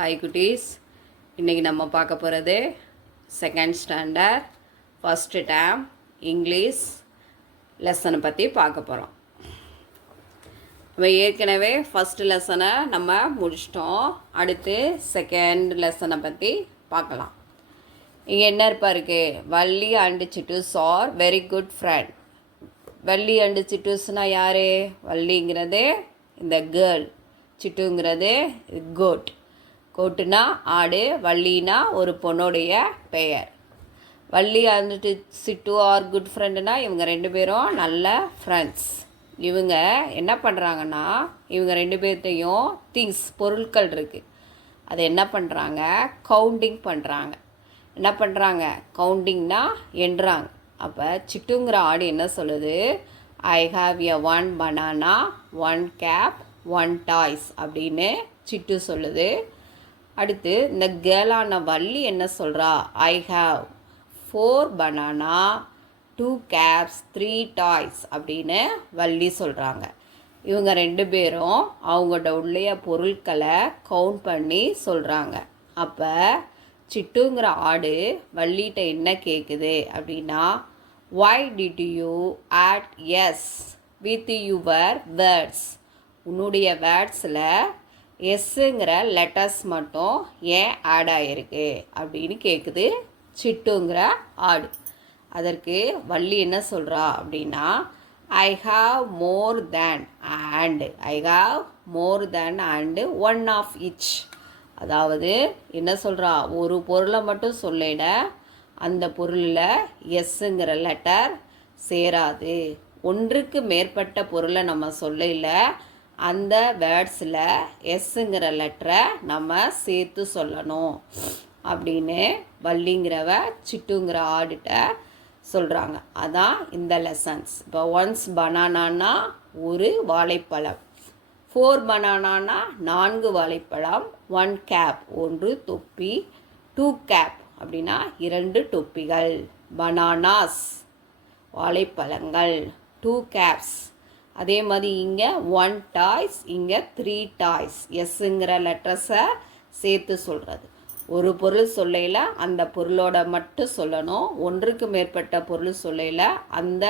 Hi குட்டீஸ் இன்றைக்கி நம்ம பார்க்க போகிறது second standard first term English லெசனை பற்றி பார்க்க போகிறோம் நம்ம ஏற்கனவே ஃபஸ்ட்டு லெசனை நம்ம முடிச்சிட்டோம். அடுத்து செகண்ட் லெசனை பற்றி பார்க்கலாம். இங்கே என்ன இருப்பா இருக்கு? Valli and Chittus are very good friend Valli and சிட்டுஸ்னா யார்? வள்ளிங்கிறது இந்த கேர்ள் சிட்டுங்கிறது கோட் கோட்டுனா ஆடு வள்ளினா ஒரு பொண்ணுடைய பெயர். வள்ளி வந்துட்டு சிட்டு ஆர் குட் ஃப்ரெண்டுனா இவங்க ரெண்டு பேரும் நல்ல ஃப்ரெண்ட்ஸ் இவங்க என்ன பண்ணுறாங்கன்னா இவங்க ரெண்டு பேர்த்தையும் திங்ஸ் பொருட்கள் இருக்குது அதை என்ன பண்ணுறாங்க கவுண்டிங் பண்ணுறாங்க என்ன பண்ணுறாங்க கவுண்டிங்னா என்றாங்க. அப்போ சிட்டுங்கிற ஆடு என்ன சொல்லுது? I have a one banana one cap one toys அப்படின்னு சிட்டு சொல்லுது. அடுத்து இந்த கேர்ளான வள்ளி என்ன சொல்கிறா I have four banana two caps three toys அப்படின்னு வள்ளி சொல்கிறாங்க இவங்க ரெண்டு பேரும் அவங்களோட உள்ளே பொருட்களை கவுண்ட் பண்ணி சொல்கிறாங்க அப்போ சிட்டுங்கிற ஆடு வள்ளிகிட்ட என்ன கேட்குது அப்படின்னா why did you add S with your words உன்னுடைய வேர்ட்ஸில் எஸ்ஸுங்கிற லெட்டர்ஸ் மட்டும் ஏன் ஆட் ஆகிருக்கு அப்படின்னு கேட்குது சிட்டுங்கிற ஆடு அதற்கு வள்ளி என்ன சொல்கிறா அப்படின்னா I have more than and I have more than and one of each அதாவது என்ன சொல்கிறா ஒரு பொருளை மட்டும் சொல்லிட அந்த பொருளில் எஸ்ஸுங்கிற லெட்டர் சேராது. ஒன்றுக்கு மேற்பட்ட பொருளை நம்ம சொல்லல அந்த வேர்ட்ஸில் எஸ்ஸுங்கிற லெட்டரை நம்ம சேர்த்து சொல்லணும் அப்படின்னு வள்ளிங்கிறவ சிட்டுங்கிற ஆடிட்ட சொல்கிறாங்க அதான் இந்த லெசன்ஸ் இப்போ ஒன்ஸ் பனானானா ஒரு வாழைப்பழம். ஃபோர் பனானானா நான்கு வாழைப்பழம் ஒன் கேப் ஒன்று தொப்பி டூ கேப் அப்படின்னா இரண்டு தொப்பிகள். பனானாஸ் வாழைப்பழங்கள் டூ கேப்ஸ் அதே மாதிரி இங்கே ஒன் டாய்ஸ் இங்கே த்ரீ டாய்ஸ் எஸ்ஸுங்கிற லெட்டர்ஸை சேர்த்து சொல்கிறது ஒரு பொருள் சொல்லையில் அந்த பொருளோட மட்டும் சொல்லணும். ஒன்றுக்கு மேற்பட்ட பொருள் சொல்லையில் அந்த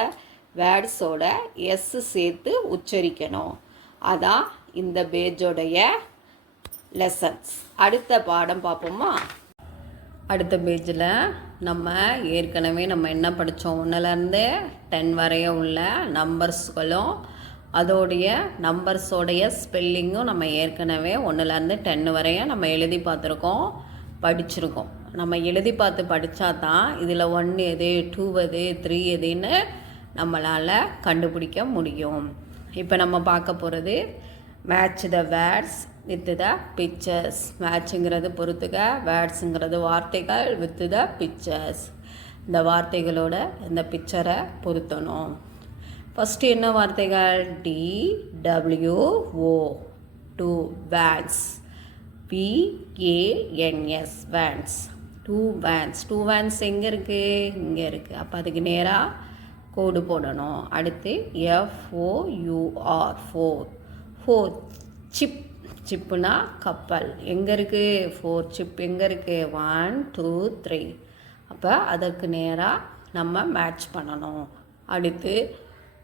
வேர்ட்ஸோட எஸ் சேர்த்து உச்சரிக்கணும். அதான் இந்த பேஜோடைய லெசன்ஸ் அடுத்த பாடம் பார்ப்போமா? அடுத்த பேஜில் நம்ம ஏற்கனவே நம்ம என்ன படித்தோம் ஒன்றுலேருந்து டென் வரைய உள்ள நம்பர்ஸ்களும் அதோடைய நம்பர்ஸோடைய ஸ்பெல்லிங்கும் நம்ம ஏற்கனவே ஒன்றுலேருந்து டென்னு வரையும் நம்ம எழுதி பார்த்துருக்கோம் படிச்சிருக்கோம். நம்ம எழுதி பார்த்து படித்தா தான் இதில் ஒன் எது டூ எது த்ரீ எதுன்னு நம்மளால் கண்டுபிடிக்க முடியும். இப்போ நம்ம பார்க்க போகிறது match the words with the pictures மேட்சுங்கிறது பொறுத்துக்க வேர்ட்ஸுங்கிறது வார்த்தைகள் வித் த பிக்சர்ஸ் இந்த வார்த்தைகளோட இந்த பிக்சரை பொருத்தணும். ஃபஸ்ட்டு என்ன வார்த்தைகள்? T W O two vans V A N S vans two vans two vans எங்கே இருக்குது இங்கே இருக்குது அப்போ அதுக்கு நேராக கோடு போடணும். அடுத்து F O U R four four ship சிப்புனா கப்பல். எங்கே இருக்குது ஃபோர் சிப் எங்கே இருக்குது ஒன் டூ த்ரீ அப்போ அதற்கு நேராக நம்ம மேட்ச் பண்ணணும். அடுத்து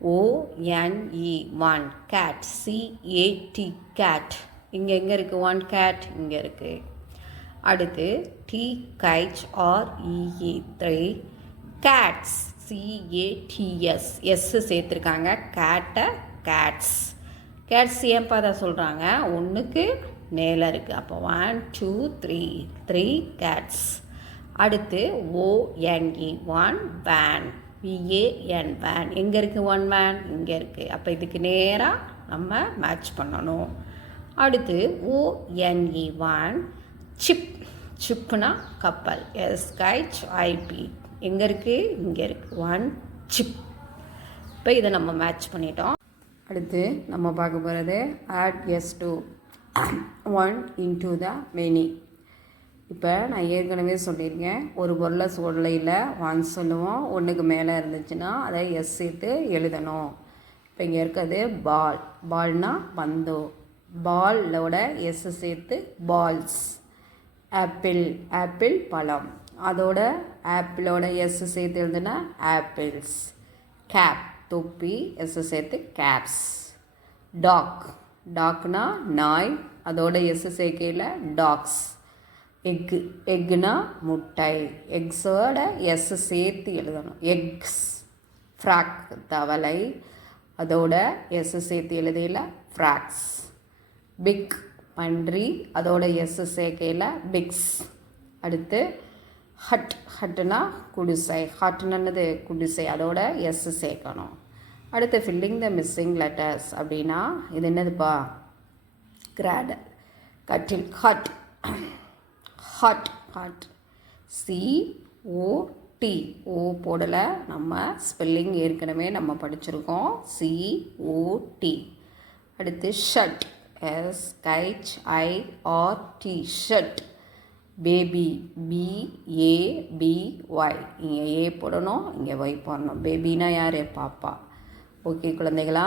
O N E one cat C A T cat இங்கே எங்கே இருக்குது ஒன் கேட் இங்கே இருக்குது அடுத்து T H R E E three cats C A T S S சேர்த்துருக்காங்க. கேட்டை கேட்ஸ் கேட்ஸ் ஏன்ப்பா அதை சொல்கிறாங்க ஒன்றுக்கு மேலே இருக்குது அப்போ one two three three cats அடுத்து O N E one van V A N van எங்கே இருக்குது ஒன் வேன் இங்கே இருக்குது அப்போ இதுக்கு நேராக நம்ம மேட்ச் பண்ணணும். அடுத்து ஓஎன்இ ஒன் சிப் சிப்புனா கப்பல். எஸ்கைச் ஐபி எங்கே இருக்குது இங்கே இருக்குது ஒன் சிப் இப்போ இதை நம்ம மேட்ச் பண்ணிட்டோம். அடுத்து நம்ம பார்க்க போகிறது add S to one into the many இப்போ நான் ஏற்கனவே சொல்லியிருக்கேன் ஒரு பொருளை சொல்லையில் ஒன் சொல்லுவோம் ஒன்றுக்கு மேலே இருந்துச்சுன்னா அதை எஸ் சேர்த்து எழுதணும். இப்போ இங்கே இருக்கிறது பால் பால்னா பந்து. பாலோட எஸ் சேர்த்து பால்ஸ் ஆப்பிள் ஆப்பிள் பழம். அதோட ஆப்பிளோட எஸ் சேர்த்து எழுதுனா ஆப்பிள்ஸ் கேப் தொப்பி. எஸ் சேர்த்து கேப்ஸ் டாக் டாக்னா நாய். அதோட எஸ் சேர்க்கையில் டாக்ஸ் எக்கு எக்குனா முட்டை. எக்ஸோட எஸ் சேர்த்து எழுதணும். எக்ஸ் ஃப்ராக் தவளை. அதோட எஸ் சேர்த்து எழுதையில் ஃப்ராக்ஸ். பிக் பன்றி. அதோட எஸ் சேர்க்கையில் பிக்ஸ். அடுத்து ஹட் ஹட்டுனா குடிசை. ஹட்னது குடிசை. அதோட எஸ் சேர்க்கணும். அடுத்து ஃபில்லிங் த மிஸ்ஸிங் லெட்டர்ஸ் அப்படின்னா இது என்னதுப்பா? கிராட் கட்டில் hut hot hot C O T O போடலை. நம்ம ஸ்பெல்லிங் ஏற்கனவே நம்ம படிச்சிருக்கோம். சி ஓ டி அடுத்து shirt S H I R T shirt baby B A B Y இங்கே ஏ போடணும். இங்கே ஒய் போடணும். பேபினா யார்? பாப்பா. ஓகே குழந்தைகளா?